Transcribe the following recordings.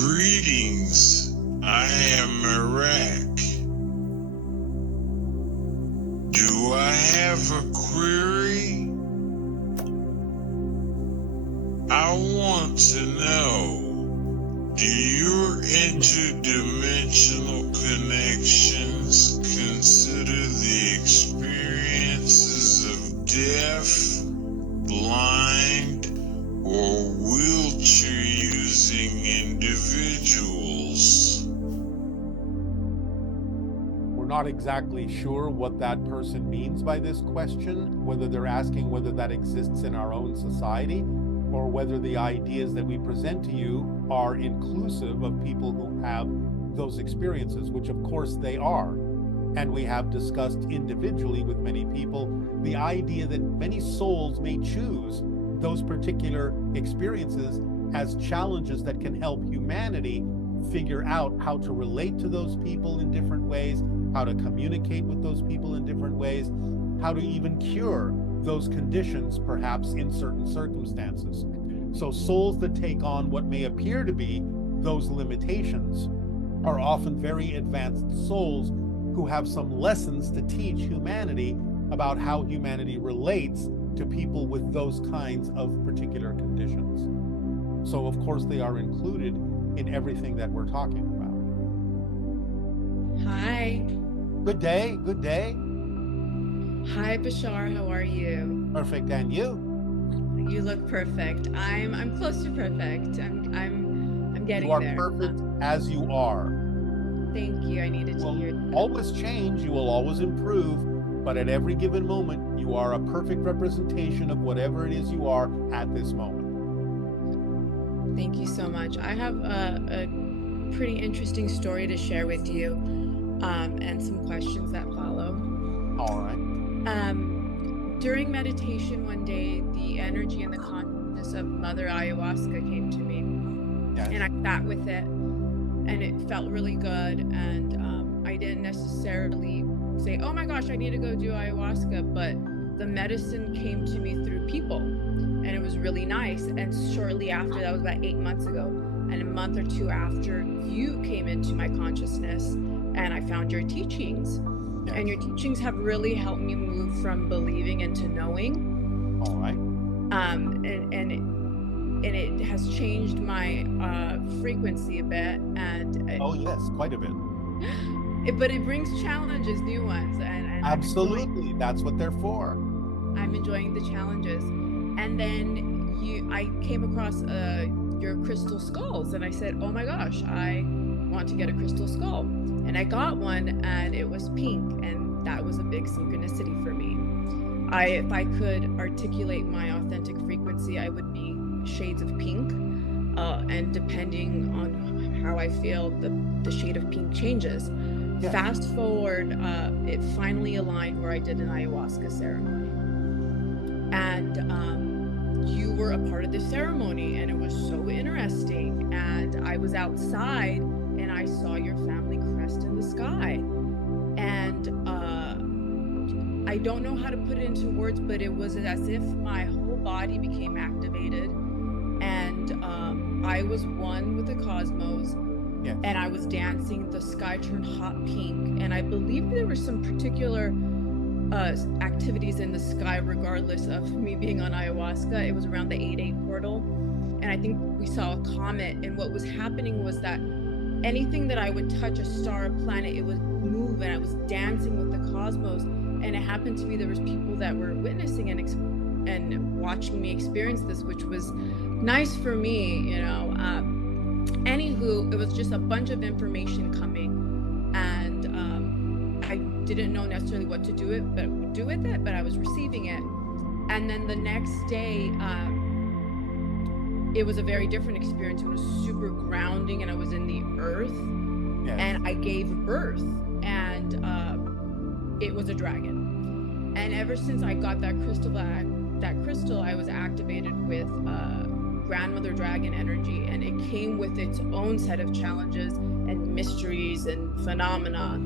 Greetings, I am Iraq. Do I have a query? I want to know, do your interdimensional connections consider the experiences of deaf, blind, or wheelchair-using individuals? We're not exactly sure what that person means by this question, whether they're asking whether that exists in our own society, or whether the ideas that we present to you are inclusive of people who have those experiences, which of course they are. And we have discussed individually with many people the idea that many souls may choose those particular experiences as challenges that can help humanity figure out how to relate to those people in different ways, how to communicate with those people in different ways, how to even cure those conditions, perhaps in certain circumstances. So souls that take on what may appear to be those limitations are often very advanced souls who have some lessons to teach humanity about how humanity relates to people with those kinds of particular conditions. So of course they are included in everything that we're talking about. Hi. Good day, good day. Hi, Bashar. How are you? Perfect, and you? You look perfect. I'm close to perfect. I'm getting You are there. perfect as you are. Thank you. I needed You to hear will that. always change, you will always improve, but at every given moment, you are a perfect representation of whatever it is you are at this moment. Thank you so much. I have a pretty interesting story to share with you, and some questions that follow. All right. During meditation one day, the energy and the consciousness of Mother Ayahuasca came to me, Yes. and I sat with it, and it felt really good. And I didn't necessarily say, "Oh my gosh, I need to go do ayahuasca," but the medicine came to me through people, and it was really nice. And shortly after, that was about 8 months ago, and a month or two after, you came into my consciousness, and I found your teachings. Yes. And your teachings have really helped me move from believing into knowing. All right. And it has changed my frequency a bit. And Oh yes, quite a bit. but it brings challenges, new ones. And Absolutely, that's what they're for. I'm enjoying the challenges. And then I came across your crystal skulls, and I said, "Oh my gosh, I want to get a crystal skull." And I got one, and it was pink, and that was a big synchronicity for me. If I could articulate my authentic frequency, I would be shades of pink, and depending on how I feel, the shade of pink changes. Yeah. Fast forward, it finally aligned where I did an ayahuasca ceremony, and you were a part of the ceremony, and it was so interesting. And I was outside, and I saw your family crest in the sky, and I don't know how to put it into words, but it was as if my whole body became activated, and I was one with the cosmos. Yes. And I was dancing. The sky turned hot pink, and I believe there were some particular activities in the sky, regardless of me being on ayahuasca. It was around the 8-8 portal, and I think we saw a comet. And what was happening was that anything that I would touch, a star, a planet, it would move, and I was dancing with the cosmos. And it happened to be there was people that were witnessing and watching me experience this, which was nice for me, you know. Anywho, it was just a bunch of information coming, and I didn't know necessarily what to do with it, but I was receiving it. And then the next day, it was a very different experience. It was super grounding, and I was in the earth. Yes. And I gave birth, and it was a dragon. And ever since I got that crystal, I was activated with grandmother dragon energy, and it came with its own set of challenges and mysteries and phenomena.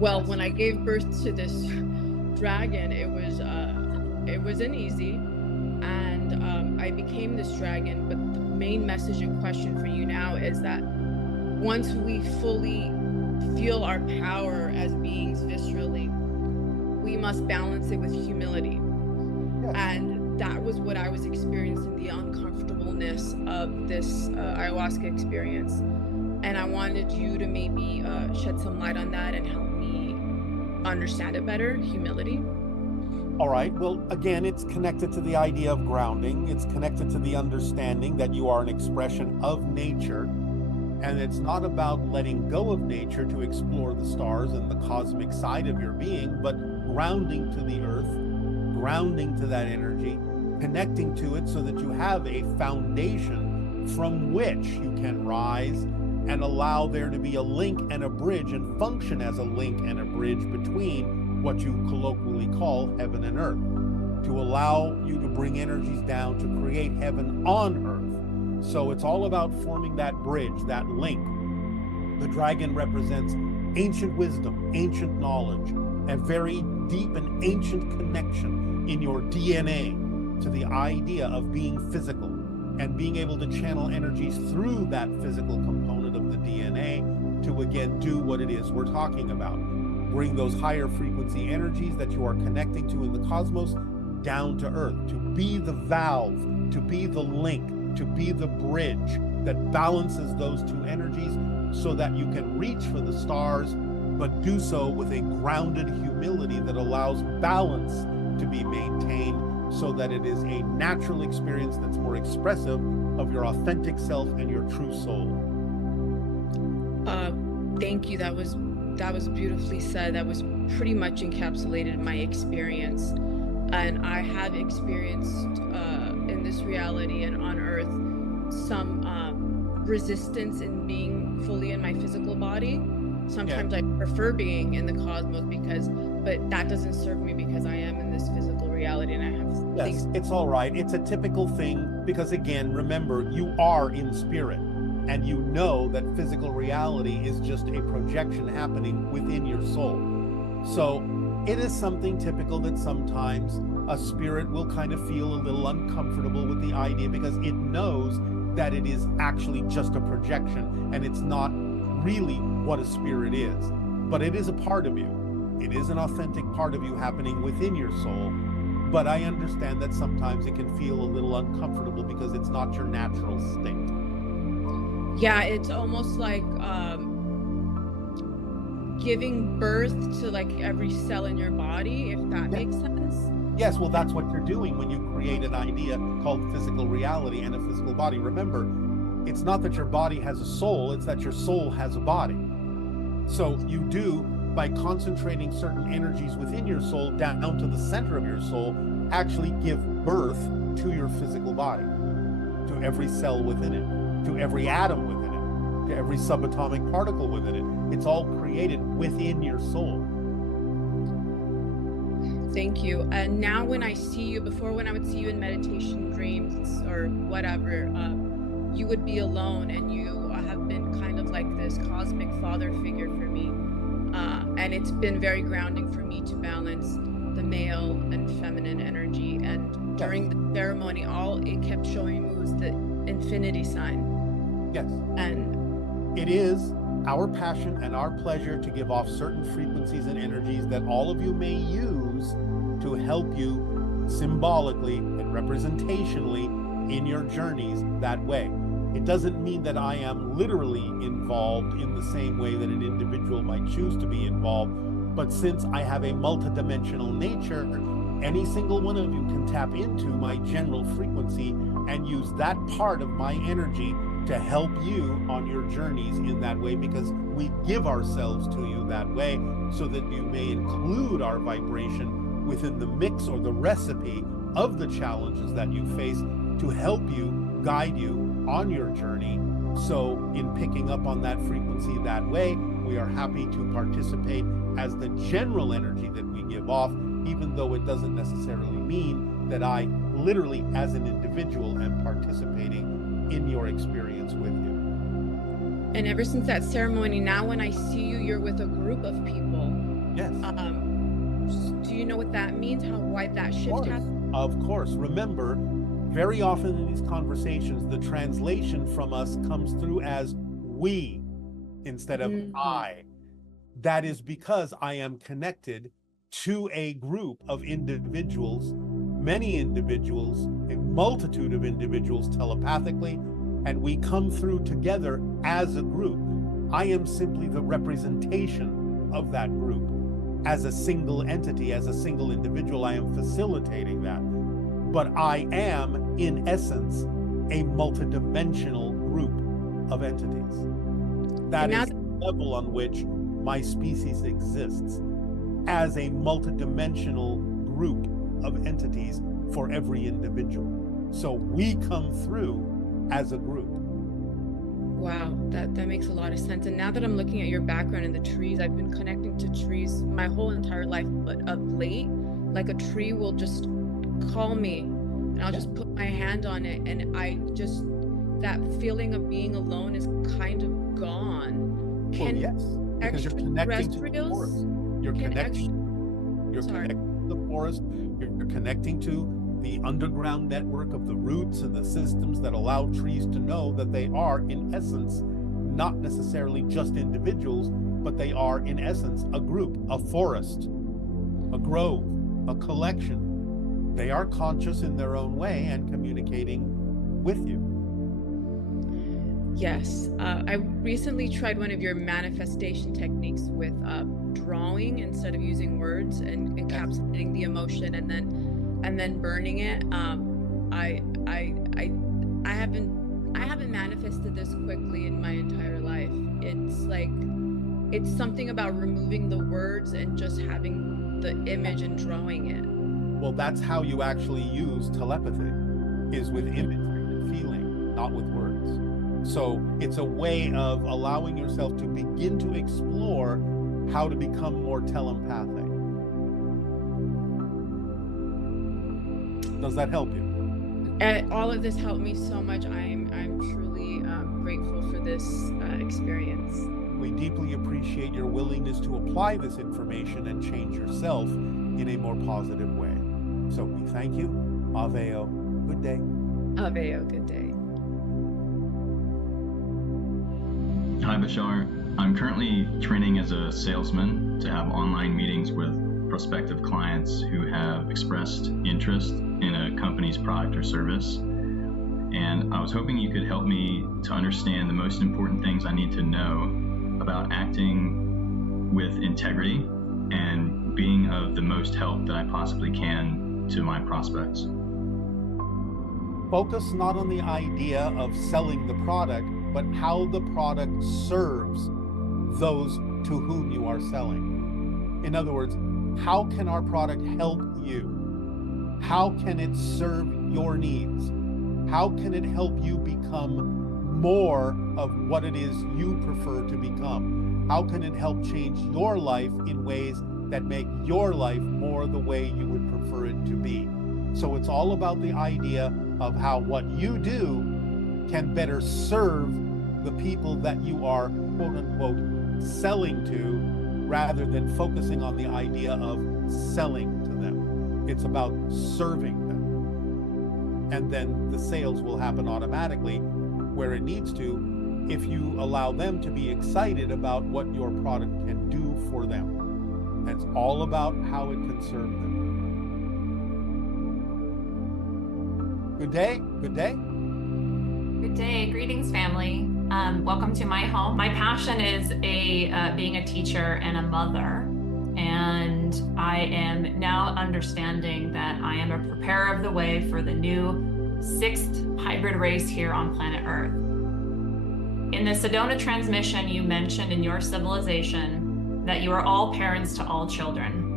Well, when I gave birth to this dragon, it wasn't easy, and I became this dragon. But the main message in question for you now is that once we fully feel our power as beings viscerally, we must balance it with humility. Yes. And that was what I was experiencing, the uncomfortableness of this ayahuasca experience. And I wanted you to maybe shed some light on that and help me understand it better, humility. All right. Well, again, it's connected to the idea of grounding. It's connected to the understanding that you are an expression of nature. And it's not about letting go of nature to explore the stars and the cosmic side of your being, but grounding to the earth, grounding to that energy, connecting to it so that you have a foundation from which you can rise and allow there to be a link and a bridge and function as a link and a bridge between what you colloquially call heaven and earth, to allow you to bring energies down to create heaven on earth. So it's all about forming that bridge, that link. The dragon represents ancient wisdom, ancient knowledge, a very deep and ancient connection in your DNA to the idea of being physical and being able to channel energies through that physical component of the DNA to again do what it is we're talking about. Bring those higher frequency energies that you are connecting to in the cosmos down to earth, to be the valve, to be the link, to be the bridge that balances those two energies so that you can reach for the stars, but do so with a grounded humility that allows balance to be maintained so that it is a natural experience that's more expressive of your authentic self and your true soul. Thank you. That was beautifully said. That was pretty much encapsulated my experience. And I have experienced in this reality and on Earth some resistance in being fully in my physical body. Sometimes I prefer being in the cosmos but that doesn't serve me because I am in this physical reality and I have things. It's all right. It's a typical thing because, again, remember, you are in spirit and you know that physical reality is just a projection happening within your soul. So it is something typical that sometimes a spirit will kind of feel a little uncomfortable with the idea because it knows that it is actually just a projection and it's not really what a spirit is. But it is a part of you. It is an authentic part of you happening within your soul. But I understand that sometimes it can feel a little uncomfortable because it's not your natural state. Yeah, it's almost like giving birth to like every cell in your body, if that makes sense. Yes, well, that's what you're doing when you create an idea called physical reality and a physical body. Remember, it's not that your body has a soul, it's that your soul has a body. So you do, by concentrating certain energies within your soul down to the center of your soul, actually give birth to your physical body, to every cell within it, to every atom within it, to every subatomic particle within it. It's all created within your soul. Thank you. And now when I see you, before when I would see you in meditation dreams or whatever, you would be alone and you have been kind of like this cosmic father figure for me. And it's been very grounding for me to balance the male and feminine energy. And during the ceremony, all it kept showing me was the infinity sign. Yes. And it is our passion and our pleasure to give off certain frequencies and energies that all of you may use to help you symbolically and representationally in your journeys that way. It doesn't mean that I am literally involved in the same way that an individual might choose to be involved, but since I have a multidimensional nature, any single one of you can tap into my general frequency and use that part of my energy to help you on your journeys in that way, because we give ourselves to you that way so that you may include our vibration within the mix or the recipe of the challenges that you face to help you, guide you on your journey. So in picking up on that frequency that way, we are happy to participate as the general energy that we give off, even though it doesn't necessarily mean that I literally as an individual am participating in your experience with you. And ever since that ceremony, now when I see you, you're with a group of people. Yes. Do you know what that means? Why that shift happened? Of course. Remember, very often in these conversations, the translation from us comes through as we. instead of Mhm. I. That is because I am connected to a group of individuals, many individuals, a multitude of individuals telepathically, and we come through together as a group. I am simply the representation of that group. As a single entity, as a single individual, I am facilitating that. But I am, in essence, a multidimensional group of entities. That And now is the level on which my species exists, as a multidimensional group of entities for every individual. So we come through as a group. Wow, that makes a lot of sense. And now that I'm looking at your background in the trees, I've been connecting to trees my whole entire life, but of late, like a tree will just call me and I'll just put my hand on it, and I just, that feeling of being alone is kind of gone. Well, yes, because you're connecting to the forest. You're connecting to the forest. You're connecting to the underground network of the roots and the systems that allow trees to know that they are, in essence, not necessarily just individuals, but they are, in essence, a group, a forest, a grove, a collection. They are conscious in their own way and communicating with you. Yes. I recently tried one of your manifestation techniques with drawing instead of using words and encapsulating the emotion and then burning it. I haven't manifested this quickly in my entire life. It's like, it's something about removing the words and just having the image and drawing it. Well, that's how you actually use telepathy, is with imagery and feeling, not with words. So it's a way of allowing yourself to begin to explore how to become more telepathic. Does that help you? All of this helped me so much. I'm truly grateful for this experience. We deeply appreciate your willingness to apply this information and change yourself in a more positive way. So we thank you. Aveo. Good day. Aveo. Good day. Hi, Bashar. I'm currently training as a salesman to have online meetings with prospective clients who have expressed interest in a company's product or service. And I was hoping you could help me to understand the most important things I need to know about acting with integrity and being of the most help that I possibly can to my prospects. Focus not on the idea of selling the product, but how the product serves those to whom you are selling. In other words, how can our product help you? How can it serve your needs? How can it help you become more of what it is you prefer to become? How can it help change your life in ways that make your life more the way you would prefer it to be? So it's all about the idea of how what you do can better serve the people that you are, quote unquote, selling to, rather than focusing on the idea of selling to them. It's about serving them. And then the sales will happen automatically where it needs to, if you allow them to be excited about what your product can do for them. It's all about how it can serve them. Good day. Good day. Good day. Greetings, family. Welcome to my home. My passion is being a teacher and a mother. And I am now understanding that I am a preparer of the way for the new 6th hybrid race here on planet Earth. In the Sedona transmission, you mentioned in your civilization that you are all parents to all children.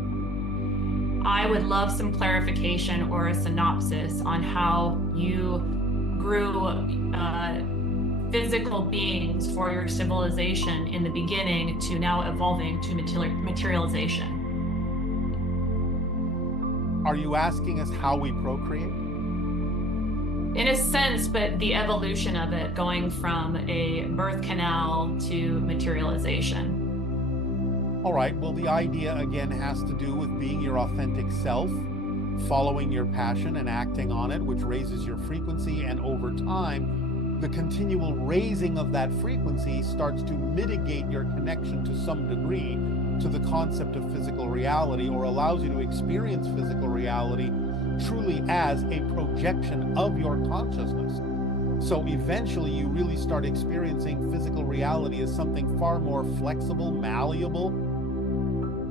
I would love some clarification or a synopsis on how you grew physical beings for your civilization in the beginning to now evolving to materialization. Are you asking us how we procreate? In a sense, but the evolution of it, going from a birth canal to materialization. All right, well, the idea again has to do with being your authentic self, following your passion and acting on it, which raises your frequency, and over time the continual raising of that frequency starts to mitigate your connection to some degree to the concept of physical reality, or allows you to experience physical reality truly as a projection of your consciousness. So eventually you really start experiencing physical reality as something far more flexible, malleable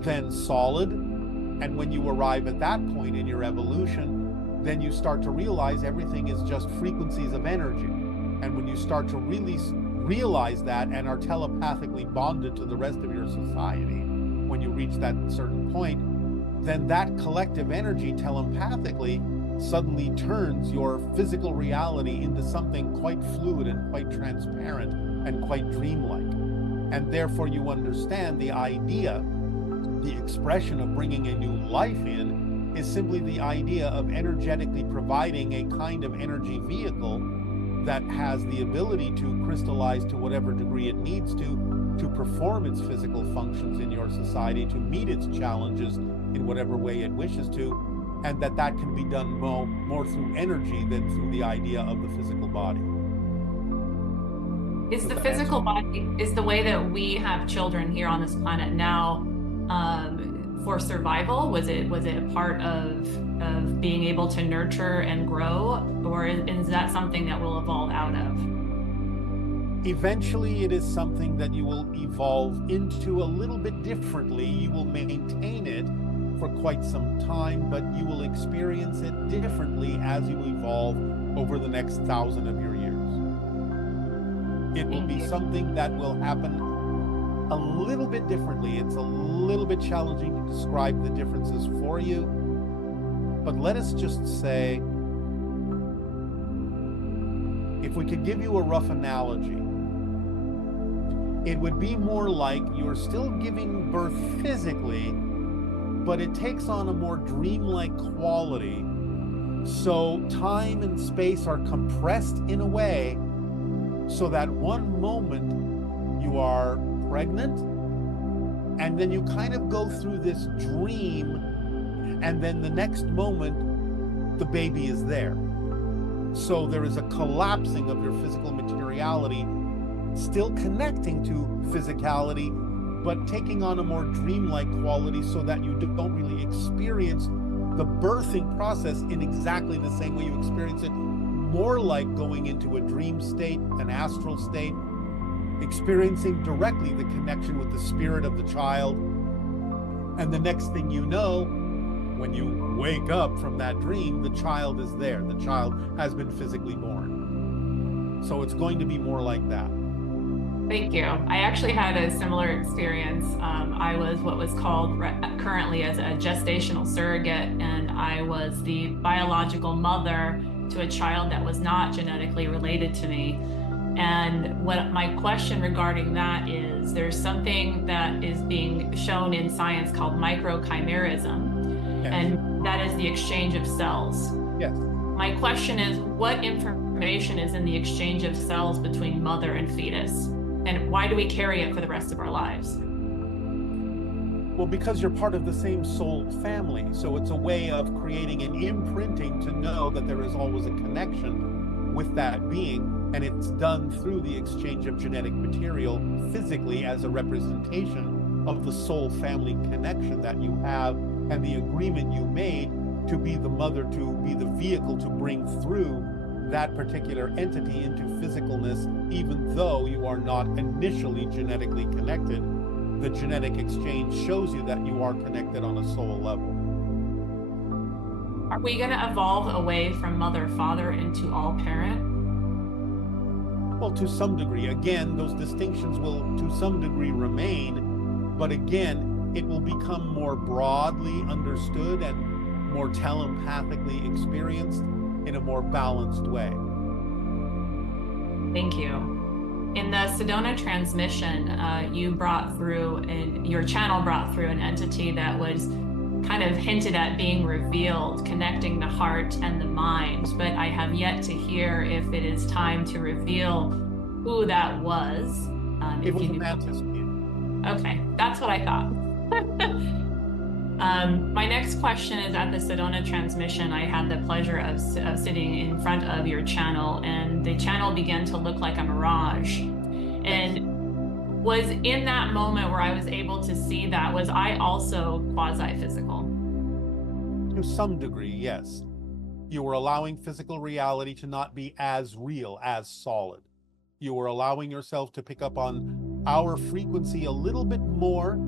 than solid. And when you arrive at that point in your evolution, then you start to realize everything is just frequencies of energy. And when you start to really realize that and are telepathically bonded to the rest of your society, when you reach that certain point, then that collective energy telepathically suddenly turns your physical reality into something quite fluid and quite transparent and quite dreamlike. And therefore you understand the idea, the expression of bringing a new life in is simply the idea of energetically providing a kind of energy vehicle that has the ability to crystallize to whatever degree it needs to perform its physical functions in your society, to meet its challenges in whatever way it wishes to, and that can be done more through energy than through the idea of the physical body. Is the physical body, is the way that we have children here on this planet now for survival? Was it a part of being able to nurture and grow, or is that something that we'll evolve out of? Eventually, it is something that you will evolve into a little bit differently. You will maintain it for quite some time, but you will experience it differently as you evolve over the next 1,000 of your years. It will be something that will happen a little bit differently. It's a little bit challenging to describe the differences for you, but let us just say, if we could give you a rough analogy, it would be more like you're still giving birth physically, but it takes on a more dreamlike quality. So time and space are compressed in a way so that one moment you are pregnant, and then you kind of go through this dream, and then the next moment the baby is there. So there is a collapsing of your physical materiality, still connecting to physicality, but taking on a more dreamlike quality so that you don't really experience the birthing process in exactly the same way you experience it, more like going into a dream state, an astral state, experiencing directly the connection with the spirit of the child. And the next thing you know, when you wake up from that dream, the child is there. The child has been physically born. So it's going to be more like that. Thank you. I actually had a similar experience. I was what was called currently as a gestational surrogate, and I was the biological mother to a child that was not genetically related to me. And what my question regarding that is, there's something that is being shown in science called microchimerism, yes. And that is the exchange of cells. Yes. My question is, what information is in the exchange of cells between mother and fetus? And why do we carry it for the rest of our lives? Well, because you're part of the same soul family. So it's a way of creating an imprinting to know that there is always a connection with that being. And it's done through the exchange of genetic material physically as a representation of the soul family connection that you have and the agreement you made to be the mother, to be the vehicle to bring through that particular entity into physicalness, even though you are not initially genetically connected. The genetic exchange shows you that you are connected on a soul level. Are we going to evolve away from mother-father into all-parent? Well, to some degree. Again, those distinctions will to some degree remain, but again, it will become more broadly understood and more telepathically experienced in a more balanced way. Thank you. In the Sedona transmission, you brought through, and your channel brought through an entity that was kind of hinted at being revealed, connecting the heart and the mind, but I have yet to hear if it is time to reveal who that was. It was a mantis. Okay, that's what I thought. My next question is, at the Sedona transmission, I had the pleasure of sitting in front of your channel, and the channel began to look like a mirage. And was in that moment where I was able to see that, was I also quasi-physical? To some degree, yes. You were allowing physical reality to not be as real, as solid. You were allowing yourself to pick up on our frequency a little bit more,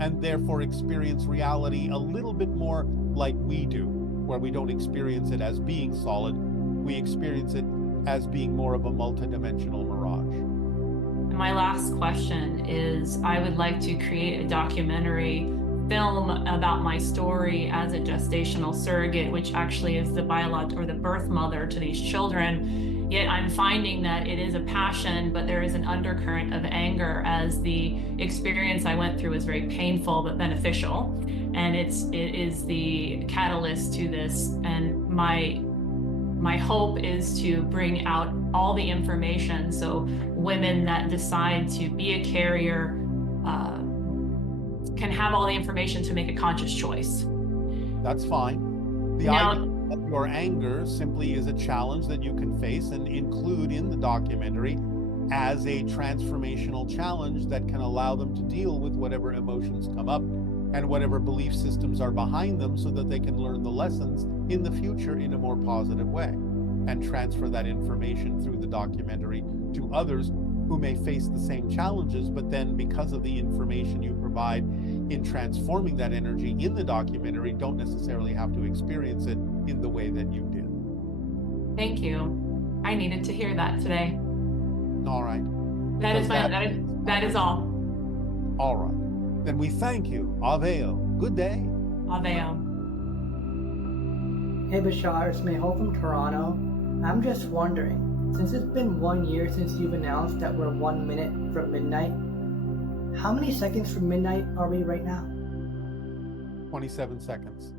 and therefore experience reality a little bit more like we do, where we don't experience it as being solid, we experience it as being more of a multidimensional mirage. And my last question is, I would like to create a documentary film about my story as a gestational surrogate, which actually is the biological or the birth mother to these children. Yet I'm finding that it is a passion, but there is an undercurrent of anger, as the experience I went through was very painful but beneficial, and it is the catalyst to this. And my hope is to bring out all the information so women that decide to be a carrier can have all the information to make a conscious choice. That's fine. The idea of your anger simply is a challenge that you can face and include in the documentary as a transformational challenge that can allow them to deal with whatever emotions come up and whatever belief systems are behind them, so that they can learn the lessons in the future in a more positive way and transfer that information through the documentary to others who may face the same challenges, but then because of the information you provide in transforming that energy in the documentary, don't necessarily have to experience it in the way that you did. Thank you. I needed to hear that today. All right. That is all. All right. Then we thank you. Aveo. Good day. Aveo. Hey Bashar, it's Mehul from Toronto. I'm just wondering, since it's been 1 year since you've announced that we're 1 minute from midnight, how many seconds from midnight are we right now? 27 seconds.